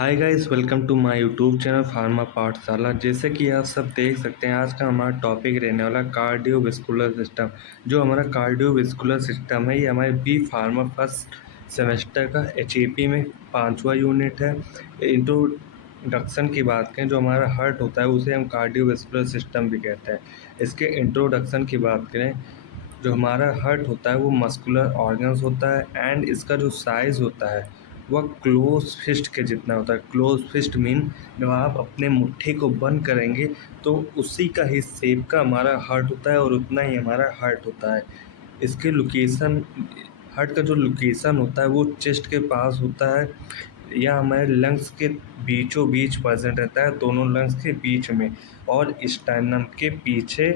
Hi guys, welcome to my YouTube channel pharma Pathshala. जैसे कि आप सब देख सकते हैं, आज का हमारा टॉपिक रहने वाला कार्डियोवैस्कुलर सिस्टम। जो हमारा कार्डियोवैस्कुलर सिस्टम है, ये हमारे बी फार्मा फर्स्ट सेमेस्टर का एचएपी में 5वां यूनिट है। इंट्रोडक्शन की बात करें, जो हमारा हार्ट होता है उसे हम कार्डियोवैस्कुलर सिस्टम भी कहते हैं। इसके इंट्रोडक्शन की बात करें, जो हमारा हार्ट होता है वो मस्कुलर ऑर्गन्स होता है एंड इसका जो साइज़ होता है वह क्लोज फिस्ट के जितना होता है। क्लोज फिस्ट मीन जब आप अपने मुट्ठी को बंद करेंगे तो उसी का ही शेप का हमारा हार्ट होता है और उतना ही हमारा हार्ट होता है। इसके लोकेशन, हार्ट का जो लोकेशन होता है वो चेस्ट के पास होता है या हमारे लंग्स के बीचों बीच प्रेजेंट रहता है, दोनों लंग्स के बीच में, और स्टर्नम के पीछे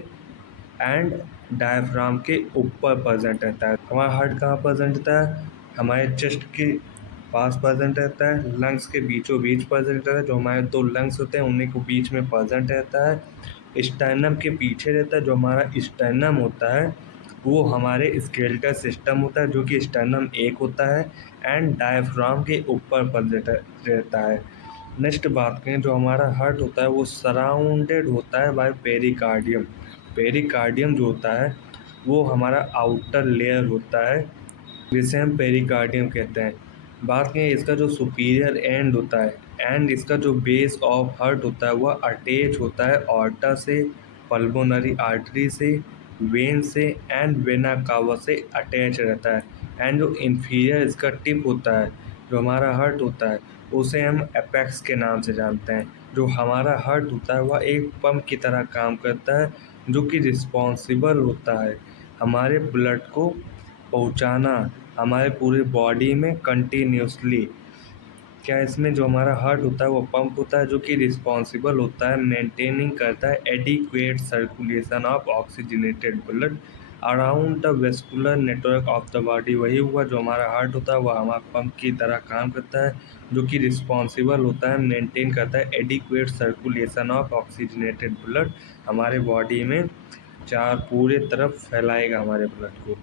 एंड डायफ्राम के ऊपर प्रेजेंट रहता है। हमारा हार्ट कहाँ प्रेजेंट रहता है? हमारे चेस्ट के पास प्रेजेंट रहता है, लंग्स के बीचों बीच प्रेजेंट रहता है। जो हमारे दो लंग्स होते हैं उन्हीं को बीच में प्रेजेंट रहता है। स्टर्नम के पीछे रहता है। जो हमारा स्टर्नम होता है वो हमारे स्केलेटल सिस्टम होता है, जो कि स्टर्नम एक होता है एंड डायफ्राम के ऊपर प्रेजेंट रहता है। नेक्स्ट बात करें, जो हमारा हार्ट होता है वो सराउंडेड होता है बाय पेरिकार्डियम। पेरिकार्डियम जो होता है वो हमारा आउटर लेयर होता है, जिसे हम पेरिकार्डियम कहते हैं। बात करें इसका जो सुपीरियर एंड होता है एंड इसका जो बेस ऑफ हार्ट होता है वह अटैच होता है ऑर्टा से, पल्मोनरी आर्टरी से, वेन से एंड वेना कावा से अटैच रहता है। एंड जो इंफीरियर इसका टिप होता है, जो हमारा हार्ट होता है उसे हम एपेक्स के नाम से जानते हैं। जो हमारा हार्ट होता है वह एक पंप की तरह काम करता है, जो कि रिस्पॉन्सिबल होता है हमारे ब्लड को पहुंचाना हमारे पूरे बॉडी में कंटिन्यूसली। क्या इसमें जो हमारा हार्ट होता है वो पंप होता है, जो कि रिस्पॉन्सिबल होता है, मेंटेनिंग करता है adequate circulation of oxygenated blood around the vascular network of the body. वही हुआ, जो हमारा हार्ट होता है वह हमारा पंप की तरह काम करता है, जो कि रिस्पॉन्सिबल होता है, मेंटेन करता है adequate circulation of oxygenated blood हमारे बॉडी में, चार पूरे तरफ फैलाएगा हमारे ब्लड को।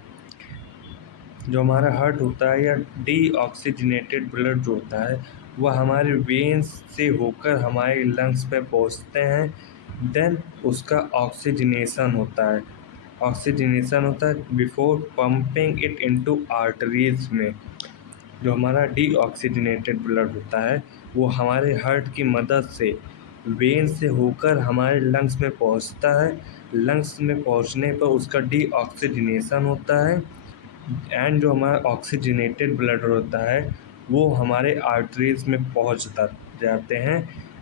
जो हमारा हार्ट होता है या डीऑक्सीजनेटेड ब्लड जो होता है वह हमारे वेन्स से होकर हमारे लंग्स में पहुंचते हैं। देन उसका ऑक्सीजनेशन होता है। ऑक्सीजनेशन होता है before pumping it into arteries में। जो हमारा डीऑक्सीजनेटेड ब्लड होता है वो हमारे हार्ट की मदद से वेन से होकर हमारे लंग्स में पहुंचता है। लंग्स में पहुंचने पर उसका डीऑक्सीजनेशन होता है एंड जो हमारा ऑक्सीजनेटेड ब्लड होता है वो हमारे आर्टरीज में पहुंच जाते हैं।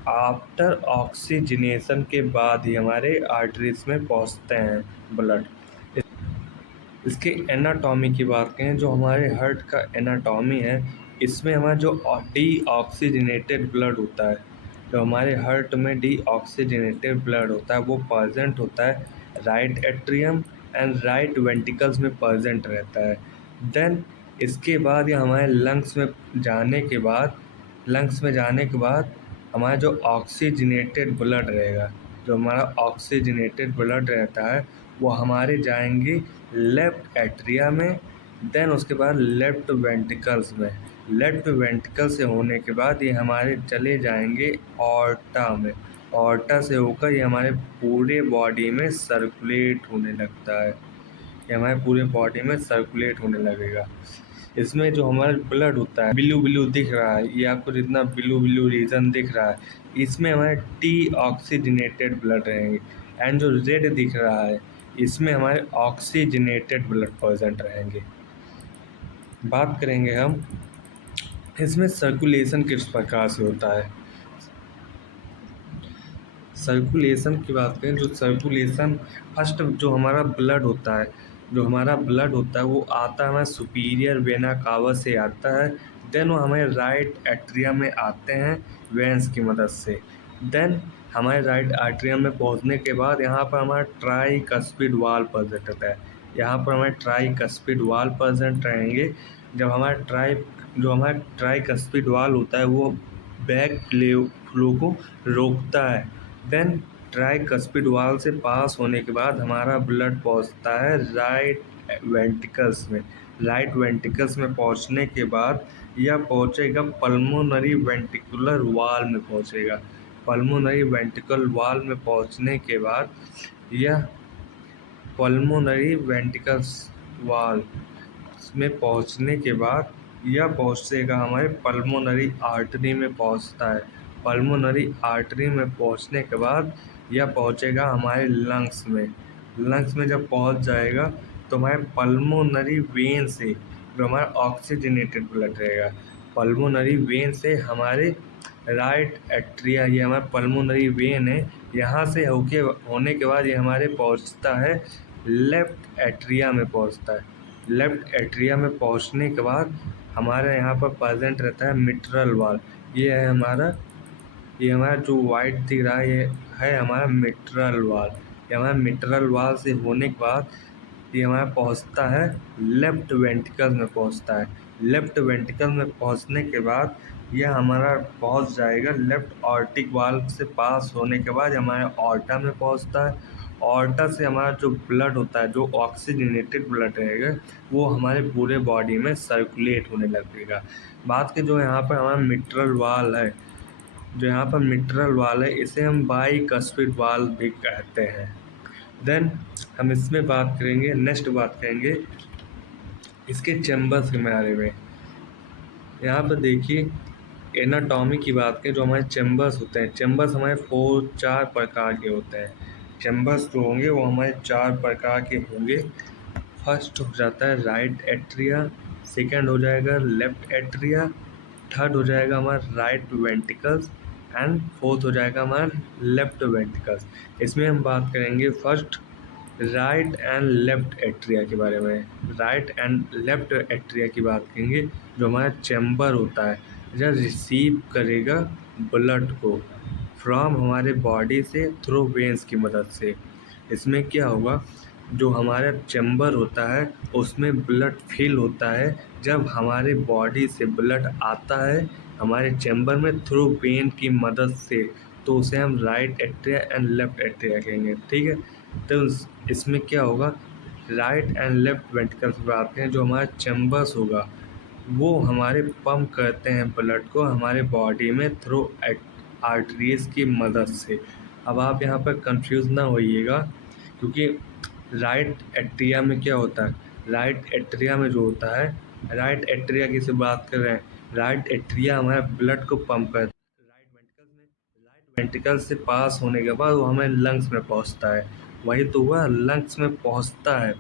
आफ्टर ऑक्सीजनेशन के बाद ही हमारे आर्टरीज में पहुंचते हैं ब्लड। इसके एनाटॉमी की बात करें, जो हमारे हार्ट का एनाटॉमी है इसमें हमारा जो डीऑक्सीजनेटेड ब्लड होता है, जो हमारे हार्ट में डीऑक्सीजनेटेड ब्लड होता है वो प्रेजेंट होता है right atrium and right ventricles में प्रेजेंट रहता है। देन इसके बाद या हमारे लंग्स में जाने के बाद हमारा जो ऑक्सीजनेटेड ब्लड रहेगा, जो हमारा ऑक्सीजनेटेड ब्लड रहता है वो हमारे जाएंगे लेफ्ट एट्रिया में। देन उसके बाद लेफ्ट वेंट्रिकल्स में। लेफ्ट वेंट्रिकल से होने के बाद ये हमारे चले जाएंगे ऑर्टा में। ऑर्टा से होकर ये हमारे पूरे बॉडी में सर्कुलेट होने लगता है। ये हमारे पूरे बॉडी में सर्कुलेट होने लगेगा। इसमें जो हमारा ब्लड होता है ब्लू ब्लू दिख रहा है, ये आपको जितना ब्लू ब्लू रीजन दिख रहा है इसमें हमारे डीऑक्सीजनेटेड ब्लड रहेंगे। एंड जो रेड दिख रहा है इसमें हमारे ऑक्सीजनेटेड ब्लड प्रेजेंट रहेंगे। बात करेंगे हम इसमें सर्कुलेशन किस प्रकार से होता है। सर्कुलेशन की बात करें, जो सर्कुलेशन फर्स्ट जो हमारा ब्लड होता है, वो आता है हमारे सुपीरियर वेना कावा से आता है। देन वो हमारे राइट एट्रियम में आते हैं वेंस की मदद से। देन हमारे राइट एट्रियम में पहुंचने के बाद यहाँ पर हमारा ट्राइकस्पिड वाल प्रेजेंट रहता है। यहाँ पर हमारे ट्राइकस्पिड वाल प्रेजेंट रहेंगे। जब हमारा ट्राइकस्पिड वाल होता है वो बैक फ्लो को रोकता है। देन ट्राइकस्पिड वाल से पास होने के बाद हमारा ब्लड पहुंचता है राइट वेंट्रिकल्स में। राइट वेंट्रिकल्स में पहुंचने के बाद यह पहुंचेगा पल्मोनरी वेंट्रिकुलर वॉल में पहुंचेगा। पल्मोनरी वेंट्रिकुलर वॉल में पहुंचने के बाद यह पल्मोनरी वेंट्रिकल्स वॉल में पहुंचने के बाद यह पहुंचेगा हमारे पल्मोनरी आर्टरी में पहुंचता है। पल्मोनरी आर्टरी में पहुंचने के बाद यह पहुंचेगा हमारे लंग्स में। लंग्स में जब पहुंच जाएगा तो हमारे पल्मोनरी वेन से जो हमारा ऑक्सीजनेटेड ब्लड रहेगा, पल्मोनरी वेन से हमारे राइट एट्रिया, ये हमारा पल्मोनरी वेन है, यहाँ से होने के बाद ये हमारे पहुँचता है लेफ्ट एट्रिया में पहुँचता है। लेफ्ट एट्रिया में पहुँचने के बाद हमारे यहाँ पर प्रेजेंट रहता है मिट्रल वॉल। ये हमारा जो वाइट दिख रहा है, ये है हमारा मिट्रल वॉल। ये हमारा मिट्रल वॉल से होने के बाद ये हमारा पहुँचता है लेफ्ट वेंट्रिकल में पहुँचता है। लेफ्ट वेंट्रिकल में पहुँचने के बाद यह हमारा पहुँच जाएगा लेफ्ट ऑर्टिक वॉल से पास होने के बाद हमारे ऑर्टा में पहुँचता है। ऑर्टा से हमारा जो ब्लड होता है, जो ऑक्सीजनेटेड ब्लड रहेगा, वो हमारे पूरे बॉडी में सर्कुलेट होने लगेगा। बात के जो यहाँ पर हमारा मिट्रल वॉल है, जो यहाँ पर मिट्रल वॉल है, इसे हम बाइकस्पिड वॉल भी कहते हैं। देन हम इसमें बात करेंगे, नेक्स्ट बात करेंगे इसके चैम्बर्स के बारे में। यहाँ पर देखिए एनाटॉमी की बात करें, जो हमारे चैम्बर्स होते हैं, चैम्बर्स हमारे चार प्रकार के होते हैं। चैम्बर्स जो होंगे वो हमारे 4 प्रकार के होंगे। फर्स्ट हो जाता है राइट एट्रिया, सेकंड हो जाएगा लेफ्ट एट्रिया, थर्ड हो जाएगा हमारा राइट वेंट्रिकल्स एंड फोर्थ हो जाएगा हमारा लेफ्ट वेंट्रिकल्स। इसमें हम बात करेंगे first right and left atria के बारे में। राइट एंड लेफ्ट एट्रिया की बात करेंगे, जो हमारा चैम्बर होता है, यह रिसीव करेगा ब्लड को फ्रॉम हमारे बॉडी से थ्रू वेंस की मदद से। इसमें क्या होगा, जो हमारा चैम्बर होता है उसमें ब्लड फिल होता है। जब हमारे बॉडी से ब्लड आता है हमारे चैम्बर में थ्रू वेन की मदद से, तो उसे हम right atria and left atria कहेंगे। ठीक है, तो इसमें क्या होगा, राइट एंड लेफ्ट वेंट्रिकल्स की बात करें, जो हमारा चैम्बर्स होगा वो हमारे पंप करते हैं ब्लड को हमारे बॉडी में थ्रू आर्टरीज की मदद से। अब आप यहाँ पर कंफ्यूज ना होइएगा, क्योंकि राइट एट्रिया में क्या होता है, राइट एट्रिया में जो होता है, राइट एट्रिया की से बात कर रहे हैं, राइट एट्रिया हमारा ब्लड को पंप करता है राइट वेंट्रिकल्स में। राइट वेंट्रिकल से पास होने के बाद वो हमें लंग्स में पहुंचता है। वही तो हुआ, लंग्स में पहुंचता है,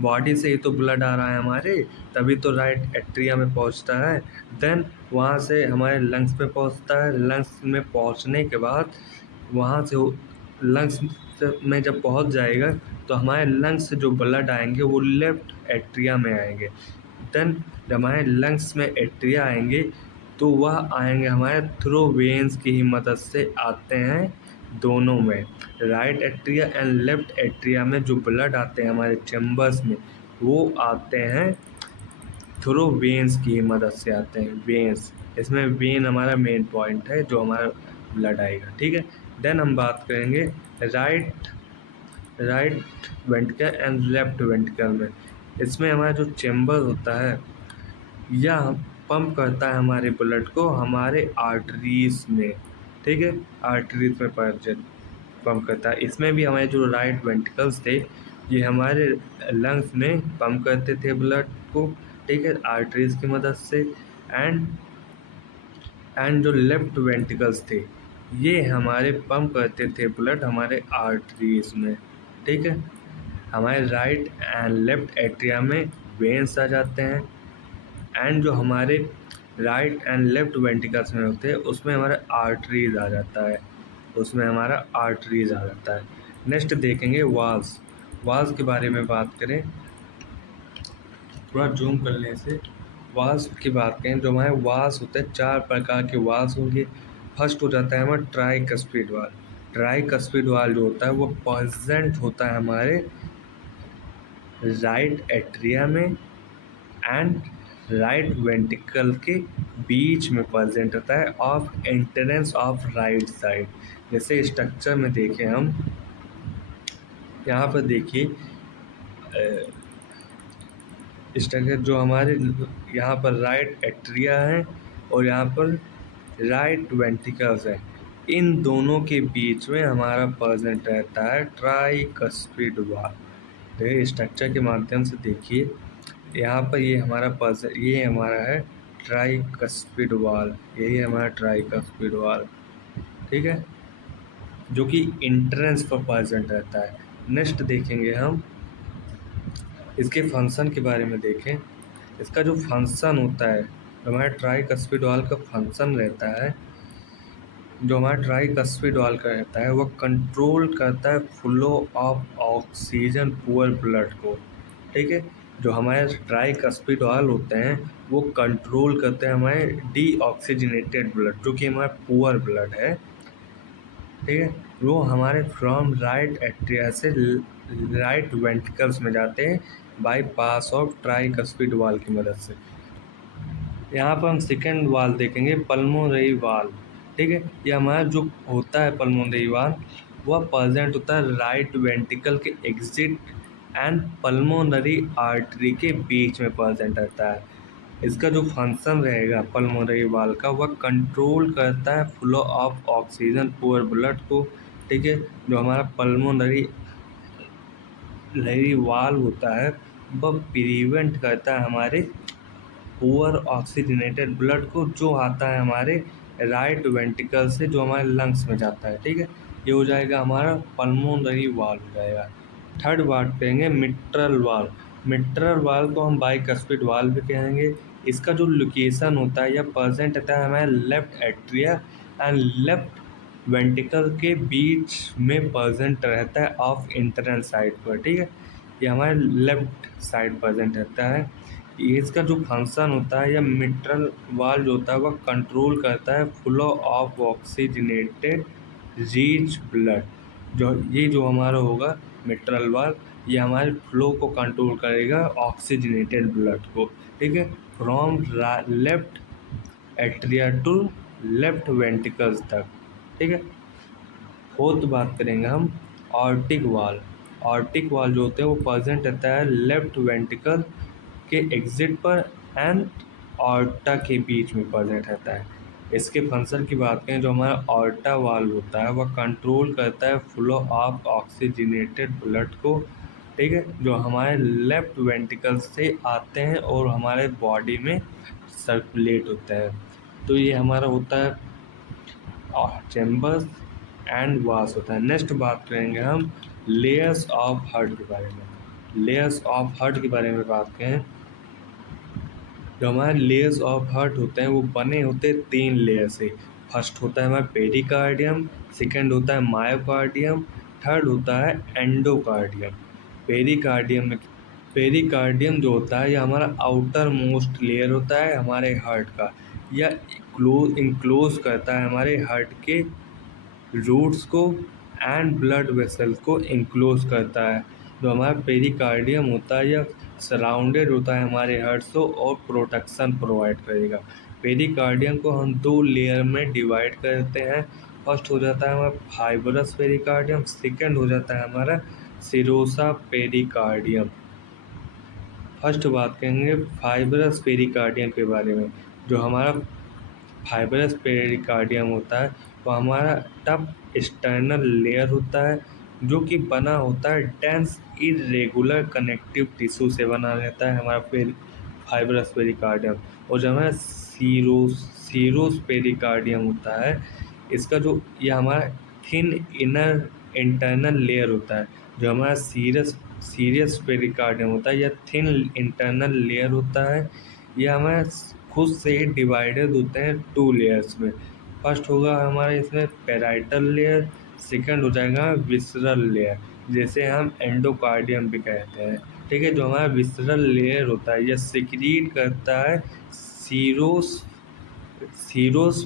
बॉडी से ही तो ब्लड आ रहा है हमारे, तभी तो राइट एट्रिया में पहुंचता है। देन वहाँ से हमारे लंग्स में पहुंचता है। लंग्स में पहुंचने के बाद वहाँ से लंग्स में जब पहुंच जाएगा तो हमारे लंग्स से जो ब्लड आएंगे वो लेफ्ट एट्रिया में आएंगे। देन जब हमारे लंग्स में एट्रिया आएंगे तो वह आएंगे हमारे थ्रू वेन्स की ही मदद से आते हैं दोनों में। Right atria and left atria में जो ब्लड आते हैं हमारे चैम्बर्स में, वो आते हैं थ्रू वेन्स की मदद से आते हैं। वेन्स, इसमें वेन हमारा मेन पॉइंट है जो हमारा ब्लड आएगा। ठीक है, देन हम बात करेंगे right ventricle and left ventricle में। इसमें हमारा जो चैम्बर होता है यह पंप करता है हमारे ब्लड को हमारे आर्टरीज में। ठीक है, आर्टरीज में पंप करता है। इसमें भी हमारे जो राइट वेंट्रिकल्स थे ये हमारे लंग्स में पंप करते थे ब्लड को, ठीक है, आर्टरीज की मदद से। एंड जो लेफ्ट वेंट्रिकल्स थे ये हमारे पंप करते थे ब्लड हमारे आर्टरीज में। ठीक है, हमारे राइट एंड लेफ्ट एट्रिया में वेन्स आ जाते हैं, एंड जो हमारे राइट एंड लेफ्ट वेंट्रिकल्स में होते हैं उसमें हमारा आर्टरीज आ जाता है, उसमें हमारा आर्टरीज आ जाता है। नेक्स्ट देखेंगे वाल्स। वाल्स के बारे में बात करें, थोड़ा जूम करने से वाल्स की बात करें, जो हमारे वाल्स होते हैं 4 प्रकार के वाल्स होंगे। फर्स्ट हो जाता है हमारा ट्राइकस्पिड वाल। ट्राइकस्पिड वाल जो होता है वो प्रेजेंट होता है हमारे राइट एट्रिया में एंड राइट वेंट्रिकल के बीच में प्रेजेंट होता है of entrance of right side. जैसे स्ट्रक्चर में देखें हम, यहाँ पर देखिए स्ट्रक्चर जो हमारे यहाँ पर राइट एट्रिया है और यहाँ पर राइट वेंट्रिकल्स है। इन दोनों के बीच में हमारा प्रेजेंट रहता है ट्राइकस्पिड वाल। देखिए स्ट्रक्चर के माध्यम से देखिए, यहाँ पर ये हमारा है ट्राइकस्पिड वाल, यही हमारा ट्राइकस्पिड वाल, ठीक है, जो कि इंट्रेंस पर प्रेजेंट रहता है। नेक्स्ट देखेंगे हम इसके फंक्शन के बारे में देखें। इसका जो फंक्शन होता है, हमारा ट्राइकस्पिड वाल का फंक्शन रहता है, जो हमारा ट्राइकस्पिड वाल का रहता है वह कंट्रोल करता है flow of oxygen poor blood को, ठीक है। जो हमारे ट्राइकस्पिड वाल होते हैं वो कंट्रोल करते हैं हमारे डीऑक्सीजनेटेड ब्लड, जो कि हमारा पुअर ब्लड है, ठीक है। वो हमारे फ्रॉम राइट एट्रिया से राइट वेंट्रिकल्स में जाते हैं बाई पास ऑफ ट्राइकस्पिड वाल की मदद से। यहाँ पर हम सेकेंड वाल देखेंगे, पल्मोनरी वाल, ठीक है। ये हमारा जो होता है पल्मोनरी वाल, वह प्रेजेंट होता है राइट वेंट्रिकल के एग्जिट एंड पल्मोनरी आर्टरी के बीच में प्रेजेंट रहता है। इसका जो फंक्शन रहेगा पल्मोनरी वाल का, वह कंट्रोल करता है flow of oxygen poor blood को, ठीक है। जो हमारा पल्मोनरी वाल होता है वह प्रिवेंट करता है हमारे पुअर ऑक्सीजनेटेड ब्लड को, जो आता है हमारे राइट वेंट्रिकल से, जो हमारे लंग्स में जाता है, ठीक है। ये हो जाएगा हमारा पल्मोनरी वाल हो जाएगा। थर्ड बात कहेंगे मिट्रल वाल। मिट्रल वाल को हम बाइकस्पिड वाल भी कहेंगे। इसका जो लोकेशन होता है, यह प्रेजेंट रहता है हमारे left atria and left ventricle के बीच में प्रेजेंट रहता है ऑफ इंटरनल साइड पर, ठीक है। ये हमारे लेफ्ट साइड प्रेजेंट रहता है। इसका जो फंक्शन होता है, या मिट्रल वाल जो होता है वह कंट्रोल करता है flow of oxygenated rich blood. जो हमारा होगा मिट्रल वाल, ये हमारे फ्लो को कंट्रोल करेगा ऑक्सीजनेटेड ब्लड को, ठीक है, from left atria to left ventricles तक, ठीक है। फोर्थ बात करेंगे हम ऑर्टिक वाल। ऑर्टिक वाल जो होते हैं वो प्रेजेंट रहता है लेफ्ट वेंट्रिकल के एग्जिट पर एंड ऑर्टा के बीच में प्रेजेंट रहता है। इसके फंक्शन की बात करें, जो हमारा ऑर्टा वाल्व होता है वह कंट्रोल करता है फ्लो ऑफ ऑक्सीजनेटेड ब्लड को, ठीक है, जो हमारे लेफ्ट वेंट्रिकल से आते हैं और हमारे बॉडी में सर्कुलेट होते हैं। तो ये हमारा होता है चैम्बर्स एंड वास होता है। नेक्स्ट बात करेंगे हम लेयर्स ऑफ हार्ट के बारे में। लेयर्स ऑफ हार्ट के बारे में बात करें, जो हमारे लेयर्स ऑफ हार्ट होते हैं वो बने होते हैं 3 लेयर से। फर्स्ट होता है हमारा पेरिकार्डियम, सेकंड होता है मायोकार्डियम, थर्ड होता है एंडोकार्डियम। पेरिकार्डियम पेरिकार्डियम जो होता है यह हमारा आउटर मोस्ट लेयर होता है हमारे हार्ट का। यह इनक्लोज करता है हमारे हार्ट के रूट्स को एंड ब्लड वेसल को इनक्लोज करता है। जो हमारा पेरिकार्डियम होता है यह सराउंडेड होता है हमारे हार्ट से और प्रोटेक्शन प्रोवाइड करेगा। पेरिकार्डियम को हम 2 लेयर में डिवाइड करते हैं। फर्स्ट हो जाता है हमारा फाइब्रस पेरिकार्डियम, सेकंड हो जाता है हमारा सिरोसा पेरिकार्डियम। फर्स्ट बात करेंगे फाइब्रस पेरिकार्डियम के बारे में। जो हमारा फाइब्रस पेरिकार्डियम होता है वो हमारा टफ एक्सटर्नल लेयर होता है, जो कि बना होता है डेंस इरेगुलर कनेक्टिव टिश्यू से बना रहता है हमारा फाइब्रस पेरिकार्डियम। और जो हमारा सीरोस पेरिकार्डियम होता है, इसका जो यह हमारा थिन इनर इंटरनल लेयर होता है। जो हमारा सीरियस पेरिकार्डियम होता है यह थिन इंटरनल लेयर होता है। यह हमारा खुद से ही डिवाइडेड होते हैं 2 लेयर्स में। फर्स्ट होगा हमारा इसमें पैराइटल लेयर, सेकंड हो जाएगा विसरल लेयर, जैसे हम एंडोकार्डियम भी कहते हैं, ठीक है। जो हमारा विसरल लेयर होता है यह सिक्रीट करता है सीरोस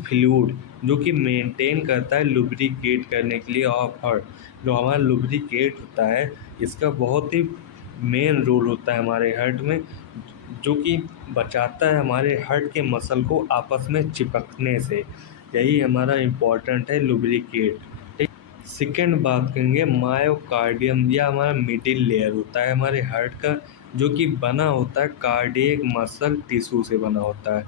फ्लूइड, जो कि मेंटेन करता है लुब्रिकेट करने के लिए ऑफ हार्ट। जो हमारा लुब्रिकेट होता है इसका बहुत ही मेन रोल होता है हमारे हार्ट में, जो कि बचाता है हमारे हार्ट के मसल को आपस में चिपकने से। यही हमारा इम्पोर्टेंट है लुब्रिकेट, ठीक। सेकेंड बात करेंगे मायोकार्डियम, या हमारा मिडिल लेयर होता है हमारे हार्ट का, जो कि बना होता है कार्डियक मसल टिश्यू से बना होता है।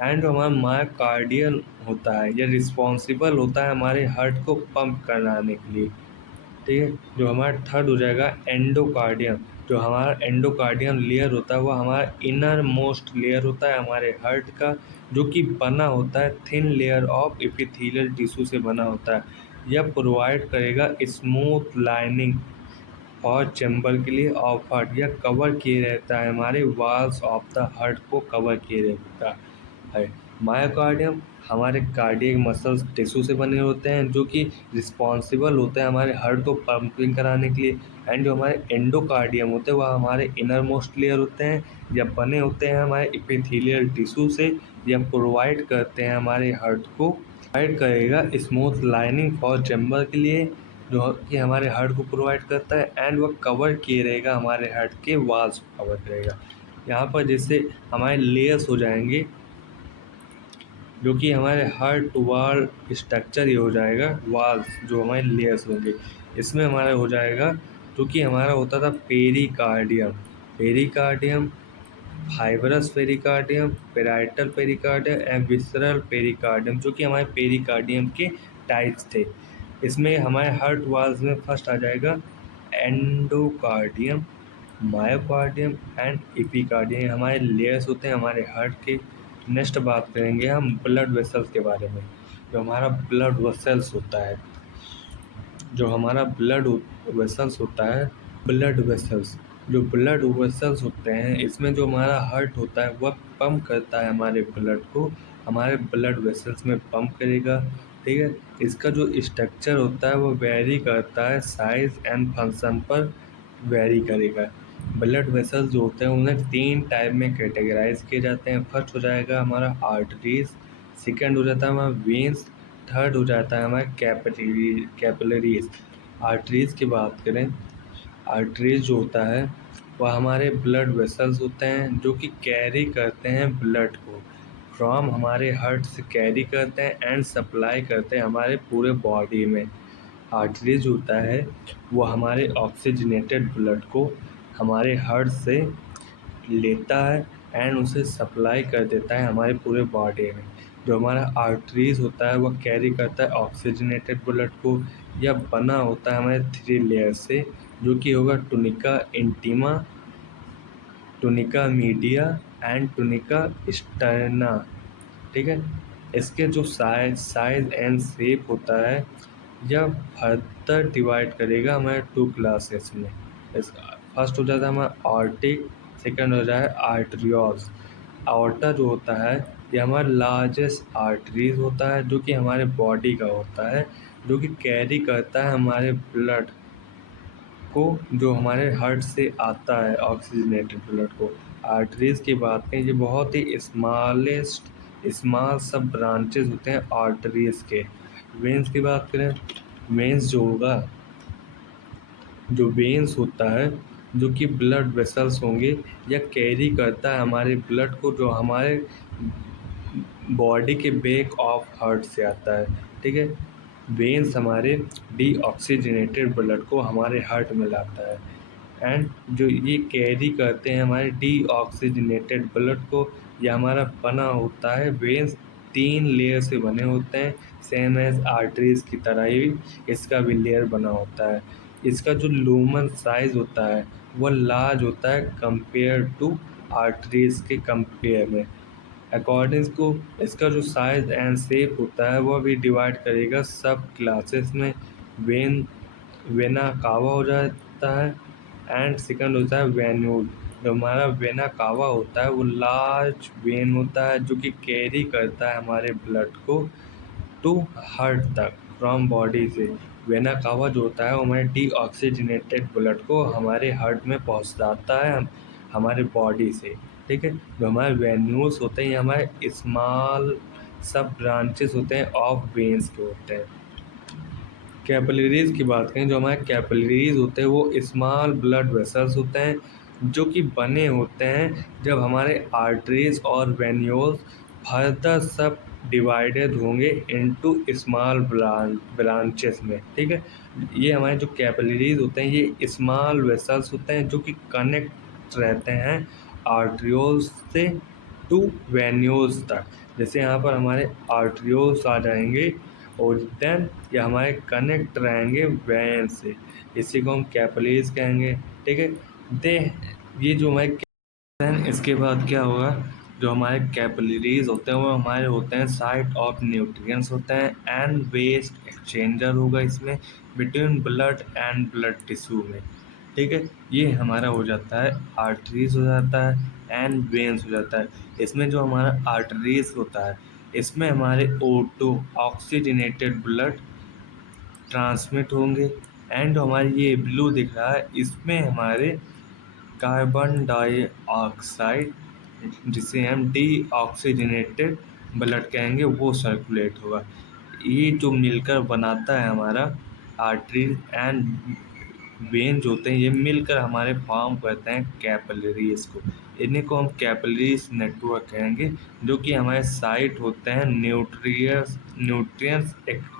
एंड जो हमारा मायोकार्डियल होता है ये रिस्पॉन्सिबल होता है हमारे हार्ट को पंप कराने के लिए। ठीक है, जो हमारा थर्ड हो जाएगा एंडोकार्डियम। जो हमारा एंडोकार्डियम लेयर होता है वो हमारा इनर मोस्ट लेयर होता है हमारे हार्ट का, जो कि बना होता है thin layer of epithelial tissue से बना होता है। यह प्रोवाइड करेगा स्मूथ लाइनिंग और चैम्बर के लिए ऑफ हार्ट। यह कवर किए रहता है हमारे वॉल्स ऑफ द हार्ट को कवर किए रहता है। मायोकार्डियम हमारे कार्डियक मसल्स टिश्यू से बने होते हैं जो कि रिस्पॉन्सिबल होते हैं हमारे हार्ट को पंपिंग कराने के लिए। एंड जो हमारे एंडोकार्डियम होते हैं वह हमारे इनर मोस्ट लेयर होते हैं, यह बने होते हैं हमारे एपिथेलियल टिश्यू से। यह प्रोवाइड करते हैं हमारे हार्ट को, प्रोवाइड करेगा स्मूथ लाइनिंग फॉर चैम्बर के लिए, जो कि हमारे हार्ट को प्रोवाइड करता है। एंड वह कवर किए रहेगा हमारे हार्ट के वॉल्स को कवर करेगा। यहाँ पर जैसे हमारे लेयर्स हो जाएंगे, जो कि हमारे हार्ट वॉल स्ट्रक्चर ही हो जाएगा, वॉल्स जो हमारे लेयर्स होंगे। इसमें हमारा हो जाएगा जो कि हमारा होता था pericardium. Pericardium, fibrous pericardium, parietal pericardium and visceral pericardium, जो कि हमारे पेरिकार्डियम के टाइप्स थे। इसमें हमारे हार्ट वॉल्स में फर्स्ट आ जाएगा एंडोकार्डियम, मायोकार्डियम एंड एपिकार्डियम। ये हमारे लेयर्स होते हैं हमारे हार्ट के। नेक्स्ट बात करेंगे हम ब्लड वेसल्स के बारे में। जो हमारा ब्लड वेसल्स होता है, जो हमारा ब्लड वेसल्स होता है, ब्लड वेसल्स, जो ब्लड वेसल्स होते हैं इसमें जो हमारा हार्ट होता है वह पंप करता है हमारे ब्लड को, हमारे ब्लड वेसल्स में पंप करेगा। ठीक है, इसका जो स्ट्रक्चर होता है वो वेरी करता है साइज एंड फंक्शन पर, वेरी करेगा। ब्लड वेसल्स जो होते हैं उन्हें 3 टाइप में कैटेगराइज किए जाते हैं। फर्स्ट हो जाएगा हमारा आर्टरीज, सेकंड हो जाता है हमारा वेंस, थर्ड हो जाता है हमारा कैपिलरीज। आर्टरीज की बात करें, आर्टरीज जो होता है वह हमारे ब्लड वेसल्स होते हैं जो कि कैरी करते हैं ब्लड को फ्रॉम हमारे हार्ट से, कैरी करते हैं एंड सप्लाई करते हैं हमारे पूरे बॉडी में। आर्टरीज होता है वो हमारे ऑक्सीजनेटेड ब्लड को हमारे हार्ट से लेता है एंड उसे सप्लाई कर देता है हमारे पूरे बॉडी में। जो हमारा आर्टरीज होता है वह कैरी करता है ऑक्सीजनेटेड ब्लड को। यह बना होता है हमारे 3 लेयर से, जो कि होगा टुनिका इंटीमा, टुनिका मीडिया एंड टुनिका स्टर्ना। ठीक है, इसके जो साइज एंड शेप होता है यह फर्दर डिवाइड करेगा हमारे 2 क्लासेस में। फर्स्ट हो जाता है हमारा आर्टिक, सेकंड हो जाए आर्टरियोल्स। आर्टर जो होता है ये हमारा लार्जेस्ट आर्टरीज होता है जो कि हमारे बॉडी का होता है, जो कि कैरी करता है हमारे ब्लड को जो हमारे हार्ट से आता है ऑक्सीजनेटेड ब्लड को। आर्टरीज की बात करें, ये बहुत ही स्मॉल सब ब्रांचेस होते हैं आर्टरीज के। वेंस की बात करें, वेंस जो होगा, जो वेंस होता है जो कि ब्लड वेसल्स होंगे, यह कैरी करता है हमारे ब्लड को जो हमारे बॉडी के बैक ऑफ हार्ट से आता है। ठीक है, वेंस हमारे डीऑक्सीजनेटेड ब्लड को हमारे हार्ट में लाता है एंड जो ये कैरी करते हैं हमारे डीऑक्सीजनेटेड ब्लड को। ये हमारा बना होता है, वेंस 3 लेयर से बने होते हैं, सेम एज आर्टरीज की तरह ही इसका भी लेयर बना होता है। इसका जो लूमन साइज होता है वह लार्ज होता है कंपेयर टू आर्टरीज के कंपेयर में। अकॉर्डिंग टू इसका जो साइज एंड शेप होता है वह भी डिवाइड करेगा सब क्लासेस में। वेना कावा हो जाता है एंड सेकंड होता है वेन्यूल। जो हमारा वेना कावा होता है वो लार्ज वेन होता है जो कि कैरी करता है हमारे ब्लड को टू हार्ट तक फ्रॉम बॉडी से। वेना कावा जो होता है वो हमारे डीऑक्सीजनेटेड ब्लड को हमारे हार्ट में पहुंचाता है हमारे बॉडी से। ठीक है, जो हमारे वेन्यूल्स होते हैं ये हमारे स्मॉल सब ब्रांचेस होते हैं ऑफ वेन्स के होते हैं। कैपिलरीज की बात करें, जो हमारे कैपिलरीज होते हैं वो स्मॉल ब्लड वेसल्स होते हैं जो कि बने होते हैं जब हमारे आर्टरीज और वेन्यूल्स फर्दर सब डिवाइडेड होंगे इनटू स्मॉल ब्रांचेस में। ठीक है, ये हमारे जो कैपिलरीज होते हैं ये स्मॉल वेसल्स होते हैं जो कि कनेक्ट कनेक्ट रहते हैं आर्ट्रियोल्स से टू वेन्यूल्स तक। जैसे यहाँ पर हमारे आर्ट्रियोल्स आ जाएंगे और देन ये हमारे कनेक्ट रहेंगे वेन से, इसी को हम कैपिलरीज कहेंगे। ठीक है, दे ये जो हमारे देन इसके बाद क्या होगा, जो हमारे कैपिलरीज होते हैं वो हमारे होते हैं साइट ऑफ न्यूट्रिएंट्स होते हैं एंड वेस्ट एक्सचेंजर होगा इसमें between blood and blood tissue में। ठीक है, ये हमारा हो जाता है आर्टरीज हो जाता है एंड वेन्स हो जाता है। इसमें जो हमारा आर्टरीज होता है इसमें हमारे O2 ऑक्सीजनेटेड ब्लड ट्रांसमिट होंगे एंड जो हमारी ये ब्लू दिख रहा है इसमें हमारे कार्बन डाइऑक्साइड जिसे हम डीऑक्सीजनेटेड ब्लड कहेंगे वो सर्कुलेट होगा। ये जो मिलकर बनाता है हमारा आर्टरी एंड वेन जो होते हैं ये मिलकर हमारे फॉर्म करते हैं कैपिलरीज को। इन्हीं को हम कैपिलरीज नेटवर्क कहेंगे जो कि हमारे साइट होते हैं न्यूट्रिएंट्स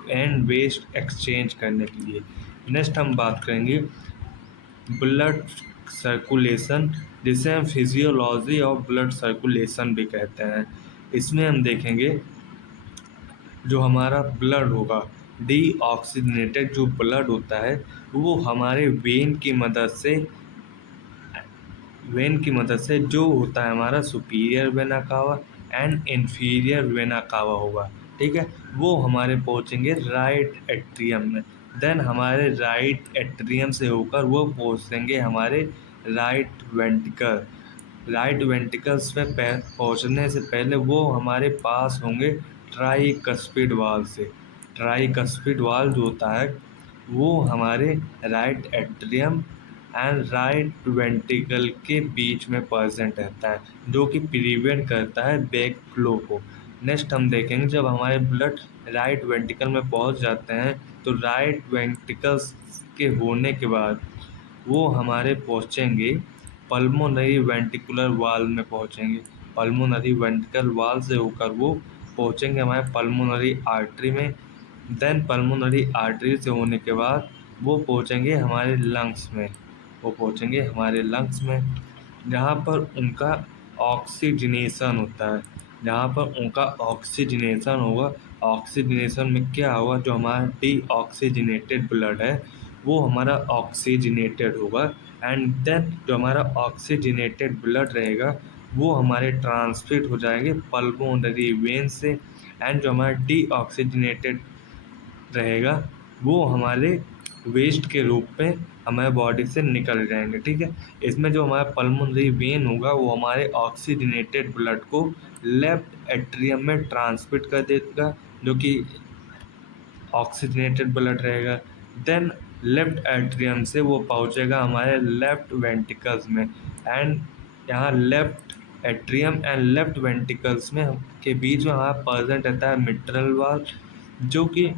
एंड वेस्ट एक्सचेंज करने के लिए। नेक्स्ट हम बात करेंगे ब्लड सर्कुलेशन, जिसे हम फिजियोलॉजी ऑफ ब्लड सर्कुलेशन भी कहते हैं। इसमें हम देखेंगे जो हमारा ब्लड होगा डीऑक्सीजनेटेड जो ब्लड होता है वो हमारे वेन की मदद से जो होता है हमारा superior vena cava and inferior vena cava होगा। ठीक है, वो हमारे पहुंचेंगे राइट एट्रियम में। देन हमारे राइट एट्रियम से होकर वो पहुंचेंगे हमारे राइट वेंट्रिकल्स में पहुंचने से पहले वो हमारे पास होंगे ट्राइकस्पिड वाल से। ट्राइकस्पिड वाल जो होता है वो हमारे right atrium and right ventricle के बीच में प्रेजेंट रहता है जो कि प्रिवेंट करता है बैक फ्लो को। नेक्स्ट हम देखेंगे जब हमारे ब्लड राइट वेंट्रिकल में पहुंच जाते हैं तो राइट वेंट्रिकल्स के होने के बाद वो हमारे पहुंचेंगे पल्मोनरी वेंट्रिकुलर वाल में पहुंचेंगे। पल्मोनरी वेंट्रिकल वाल से होकर वो पहुंचेंगे हमारे पल्मोनरी आर्टरी में। देन पल्मोनरी आर्टरी से होने के बाद वो पहुंचेंगे हमारे लंग्स में। जहाँ पर उनका ऑक्सीजनेशन होता है। ऑक्सीजनेशन में क्या होगा, जो हमारा डीऑक्सीजनेटेड ब्लड है वो हमारा ऑक्सीजनेटेड होगा एंड देन जो हमारा ऑक्सीजनेटेड ब्लड रहेगा वो हमारे ट्रांसमिट हो जाएंगे पल्मोनरी वेन से एंड जो हमारा डीऑक्सीजनेटेड रहेगा वो हमारे वेस्ट के रूप में हमारे बॉडी से निकल जाएंगे। ठीक है, इसमें जो हमारा पल्मोनरी वेन होगा वो हमारे ऑक्सीजनेटेड ब्लड को लेफ्ट एट्रियम में ट्रांसमिट कर देगा जो कि ऑक्सीजनेटेड ब्लड रहेगा। देन लेफ्ट एट्रियम से वो पहुंचेगा हमारे लेफ्ट वेंट्रिकल्स में एंड यहाँ left atrium and left ventricles में के बीच में हमारा प्रेजेंट रहता है मिट्रल वाल जो कि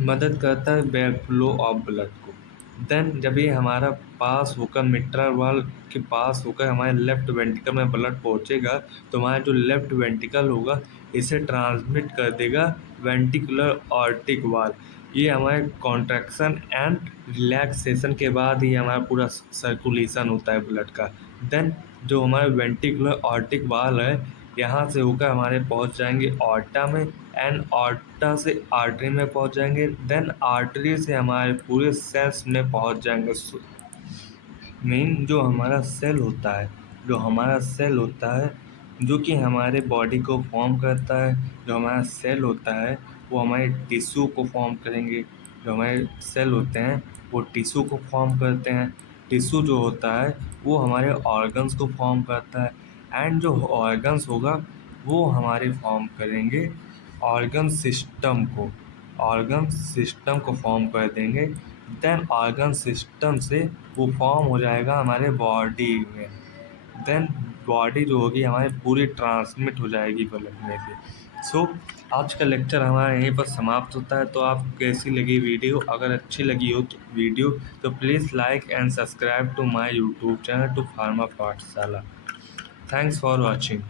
मदद करता है बैक फ्लो ऑफ ब्लड को। देन जब ये हमारा पास होकर मिट्रल वाल के पास होकर हमारे लेफ्ट वेंट्रिकल में ब्लड पहुंचेगा तो हमारा जो लेफ्ट वेंट्रिकल होगा इसे ट्रांसमिट कर देगा वेंट्रिकुलर ऑर्टिक वाल। ये हमारे कॉन्ट्रैक्शन एंड रिलैक्सेशन के बाद ही हमारा पूरा सर्कुलेशन होता है ब्लड का। देन जो हमारे वेंट्रिकुलर ऑर्टिक वाल है यहाँ से होकर हमारे पहुँच जाएंगे ऑर्टा में एंड ऑर्टा से आर्टरी में पहुँच जाएंगे। देन आर्टरी से हमारे पूरे सेल्स में पहुँच जाएंगे। मेन जो हमारा सेल होता है जो कि हमारे बॉडी को फॉर्म करता है, जो हमारा सेल होता है वो हमारे टिश्यू को फॉर्म करेंगे। जो हमारे सेल होते हैं वो टिश्यू को फॉर्म करते हैं। टिश्यू जो होता है वो हमारे ऑर्गन्स को फॉर्म करता है एंड जो ऑर्गन्स होगा वो हमारे फॉर्म करेंगे ऑर्गन सिस्टम को फॉर्म कर देंगे। देन ऑर्गन सिस्टम से वो फॉर्म हो जाएगा हमारे बॉडी में। देन बॉडी जो होगी हमारी पूरी ट्रांसमिट हो जाएगी ब्लड में से। सो आज का लेक्चर हमारा यहीं पर समाप्त होता है। तो आपको कैसी लगी वीडियो, अगर अच्छी लगी हो तो वीडियो तो please like and subscribe to my YouTube channel to pharma Pathshala. Thanks for watching.